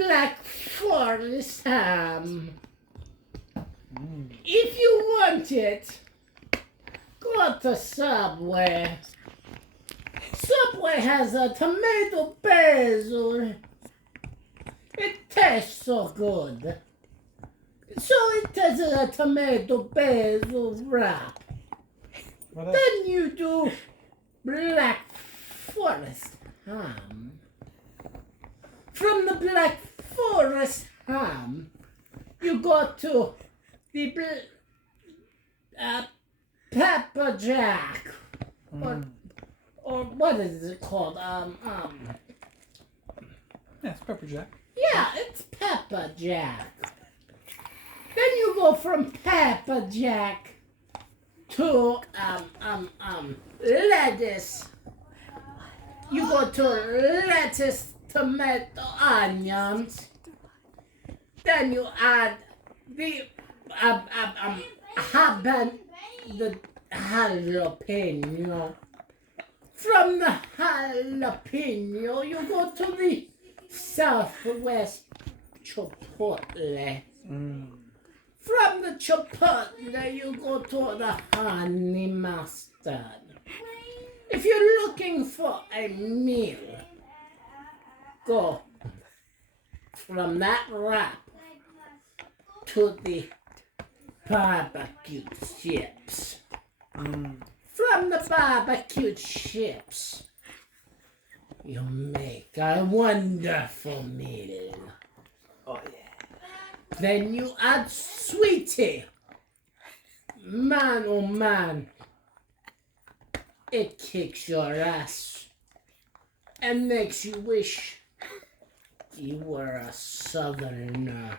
Black Forest ham. If you want it, go to Subway. Subway has a tomato basil. It tastes so good. So it has a tomato basil wrap. Then you do Black Forest ham. From the Black Forest ham, you go to the Pepper Jack, or what is it called? Yeah, it's Pepper Jack. Yeah, it's Pepper Jack. Then you go from Pepper Jack to lettuce. You go to lettuce, tomato, onions. Then you add the the jalapeno. From the jalapeno, you go to the Southwest Chipotle. From the Chipotle, you go to the honey mustard. If you're looking for a meal, go from that wrap to the barbecue chips. From the barbecue chips, you make a wonderful meal. Oh, yeah. Then you add sweetie. Man, oh man, it kicks your ass and makes you wish you were a southerner.